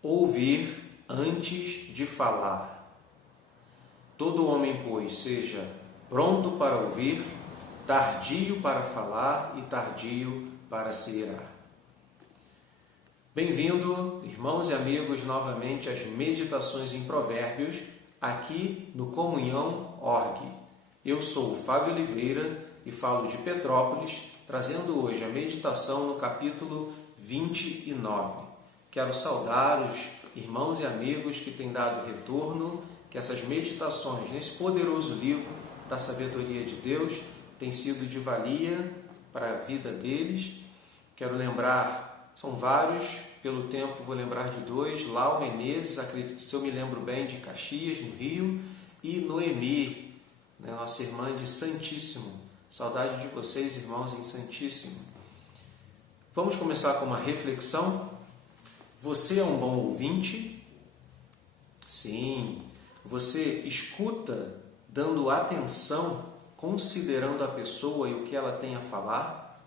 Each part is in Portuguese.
Ouvir antes de falar. Todo homem, pois, seja pronto para ouvir, tardio para falar e tardio para se irar. Bem-vindo, irmãos e amigos, novamente às Meditações em Provérbios, aqui no Comunhão.org. Eu sou o Fábio Oliveira e falo de Petrópolis, trazendo hoje a meditação no capítulo 29. Quero saudar os irmãos e amigos que têm dado retorno, que essas meditações nesse poderoso livro da sabedoria de Deus têm sido de valia para a vida deles. Quero lembrar, são vários, pelo tempo vou lembrar de dois: Lau Menezes, acredito, se eu me lembro bem, de Caxias, no Rio, e Noemi, nossa irmã de Santíssimo. Saudade de vocês, irmãos em Santíssimo. Vamos começar com uma reflexão. Você é um bom ouvinte? Sim. Você escuta dando atenção, considerando a pessoa e o que ela tem a falar?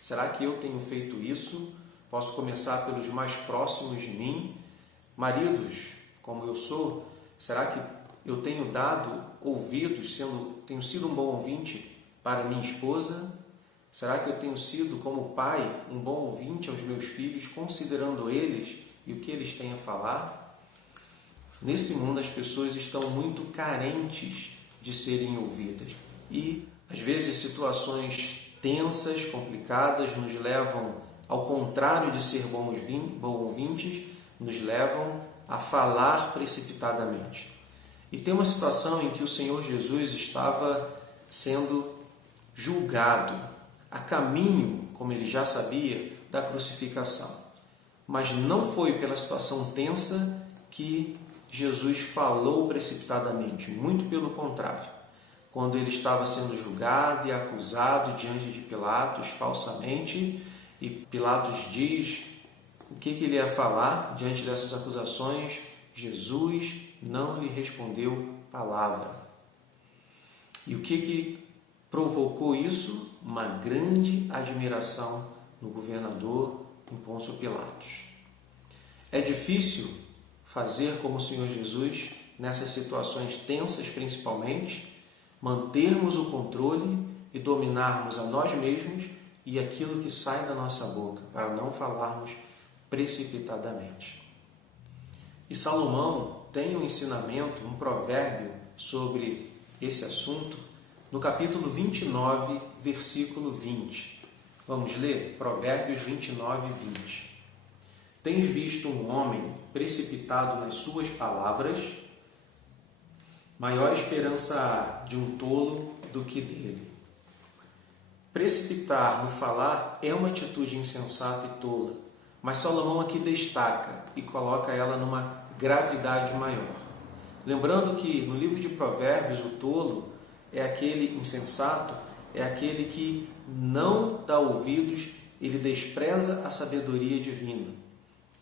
Será que eu tenho feito isso? Posso começar pelos mais próximos de mim. Maridos, como eu sou, será que eu tenho dado ouvidos, tenho sido um bom ouvinte para minha esposa? Será que eu tenho sido, como pai, um bom ouvinte aos meus filhos, considerando eles e o que eles têm a falar? Nesse mundo as pessoas estão muito carentes de serem ouvidas. E, às vezes, situações tensas, complicadas, nos levam, ao contrário de ser bons ouvintes, nos levam a falar precipitadamente. E tem uma situação em que o Senhor Jesus estava sendo julgado, a caminho, como ele já sabia, da crucificação. Mas não foi pela situação tensa que Jesus falou precipitadamente, muito pelo contrário. Quando ele estava sendo julgado e acusado diante de Pilatos falsamente, e Pilatos diz o que ele ia falar diante dessas acusações, Jesus não lhe respondeu palavra. E o que provocou isso? Uma grande admiração no governador em Pôncio Pilatos. É difícil fazer como o Senhor Jesus, nessas situações tensas principalmente, mantermos o controle e dominarmos a nós mesmos e aquilo que sai da nossa boca, para não falarmos precipitadamente. E Salomão tem um ensinamento, um provérbio sobre esse assunto, no capítulo 29, versículo 20. Vamos ler? Provérbios 29, 20. Tens visto um homem precipitado nas suas palavras? Maior esperança há de um tolo do que dele. Precipitar no falar é uma atitude insensata e tola, mas Salomão aqui destaca e coloca ela numa gravidade maior. Lembrando que no livro de Provérbios, o tolo é aquele insensato, é aquele que não dá ouvidos, ele despreza a sabedoria divina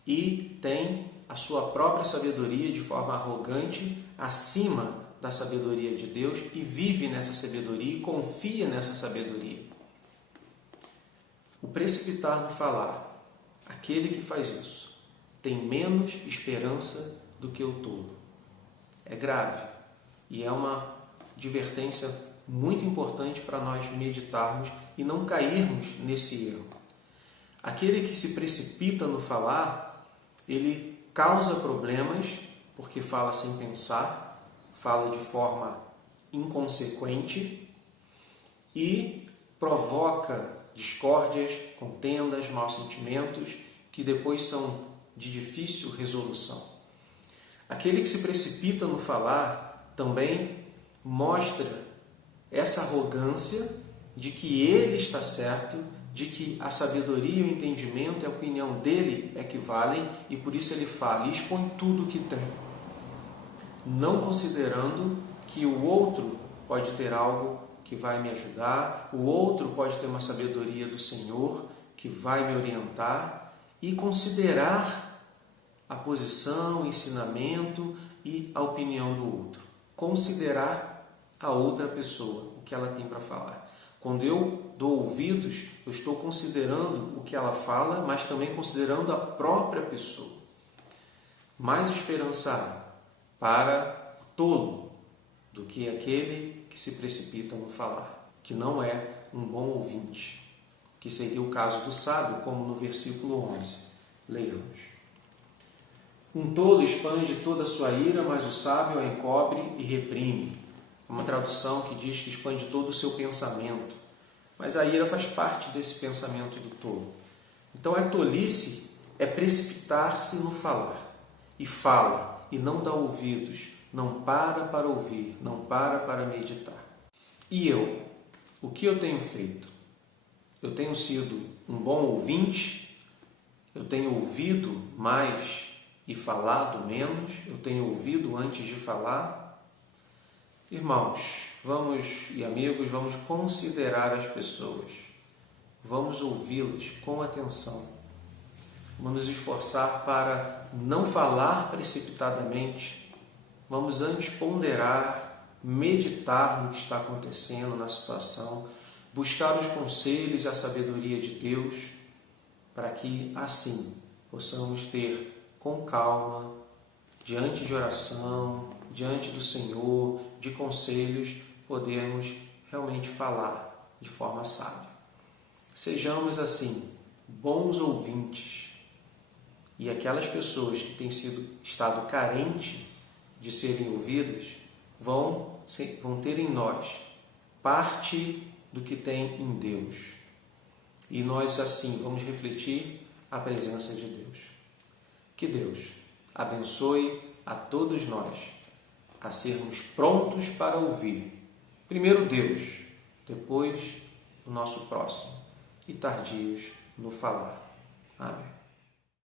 e tem a sua própria sabedoria de forma arrogante acima da sabedoria de Deus e vive nessa sabedoria e confia nessa sabedoria. O precipitar no falar, aquele que faz isso, tem menos esperança do que o tolo. É grave e é uma advertência muito importante para nós meditarmos e não cairmos nesse erro. Aquele que se precipita no falar, ele causa problemas porque fala sem pensar, fala de forma inconsequente e provoca discórdias, contendas, maus sentimentos que depois são de difícil resolução. Aquele que se precipita no falar também mostra essa arrogância de que ele está certo, de que a sabedoria e o entendimento e a opinião dele é que valem e por isso ele fala e expõe tudo o que tem, não considerando que o outro pode ter algo que vai me ajudar, o outro pode ter uma sabedoria do Senhor que vai me orientar e considerar a posição, o ensinamento e a opinião do outro. Considerar a outra pessoa, o que ela tem para falar. Quando eu dou ouvidos, eu estou considerando o que ela fala, mas também considerando a própria pessoa. mais esperança há para o tolo do que aquele que se precipita no falar, que não é um bom ouvinte, que seria o caso do sábio, como no versículo 11. Leiamos. Um tolo expande toda a sua ira, mas o sábio a encobre e reprime. Uma tradução que diz que expande todo o seu pensamento. Mas a ira faz parte desse pensamento do tolo. Então a tolice é precipitar-se no falar. E fala, e não dá ouvidos, não para ouvir, não para meditar. E eu? O que eu tenho feito? Eu tenho sido um bom ouvinte? Eu tenho ouvido mais e falado menos? Eu tenho ouvido antes de falar? Irmãos, e amigos, vamos considerar as pessoas. Vamos ouvi-las com atenção. Vamos nos esforçar para não falar precipitadamente. Vamos antes ponderar, meditar no que está acontecendo na situação, buscar os conselhos e a sabedoria de Deus, para que assim possamos ter com calma, diante de oração, diante do Senhor, de conselhos, podermos realmente falar de forma sábia. Sejamos assim, bons ouvintes. E aquelas pessoas que têm estado carentes de serem ouvidas, vão ter em nós parte do que tem em Deus. E nós assim vamos refletir a presença de Deus. Que Deus abençoe a todos nós a sermos prontos para ouvir. Primeiro Deus, depois o nosso próximo, e tardios no falar. Amém.